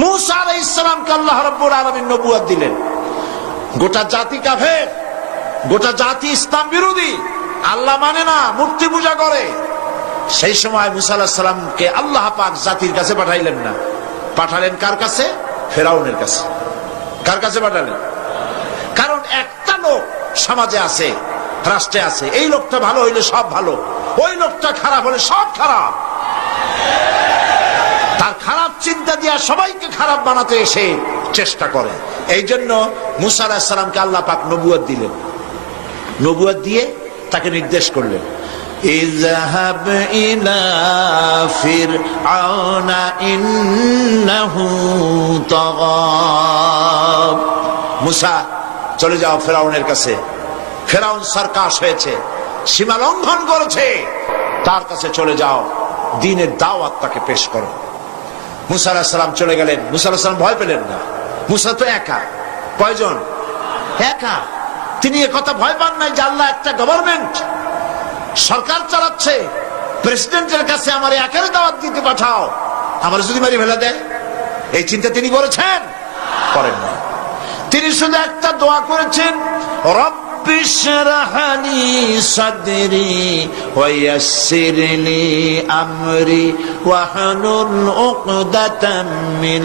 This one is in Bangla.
মূসা আলাইহিস সালামকে আল্লাহ রাব্বুল আলামিন নবুয়ত দিলেন। গোটা জাতি কাফের, গোটা জাতি ইসলাম বিরোধী, আল্লাহ মানে না, মূর্তি পূজা করে। সেই সময় মূসা আলাইহিস সালামকে আল্লাহ পাক জাতির কাছে পাঠাইলেন না, পাঠালেন কার কাছে? ফেরাউনের কাছে। কার কাছে পাঠালেন? কারণ একটা লোক সমাজে আছে, রাষ্ট্রে আছে, এই লোকটা ভালো হইলে সব ভালো, ওই লোকটা খারাপ হলে সব খারাপ। তার খারাপ চিন্তা দিয়া সবাইকে খারাপ বানাতে এসে চেষ্টা করে। এই জন্য মূসা আলাইহিস সালামকে আল্লাহ পাক নবুয়ত দিলেন। নবুয়ত দিয়ে তাকে নির্দেশ করলেন, ইযহাব ইলা ফিরআউনা ইন্নাহু তাগা। মূসা চলে যাও ফেরাউনের কাছে, ফেরাউন সরকাশ হয়েছে, সীমা লঙ্ঘন করেছে, তার কাছে চলে যাও, দ্বীনের দাওয়াত তাকে পেশ করো। মূসা আলাইহিস সালাম চলে গেলেন। মূসা আলাইহিস সালাম ভয় পেলেন না, মূসা তো একা। কয়জন? একা। তিনি একথা ভয় পান নাই যে আল্লাহ একটা গভর্নমেন্ট, সরকার চালাচ্ছে, প্রেসিডেন্টের কাছে আমার একারে দাওয়াত দিতে পাঠাও, আমার যদি মারি ফেলা দেয়, এই চিন্তা তিনি করেছেন? করেন না। তিনি শুধু একটা দোয়া করেছেন, রব্বি ইশরাহ লি সাদরি ওয়া ইয়াসসির লি আমরি ওয়াহলুল উকদাতাম মিন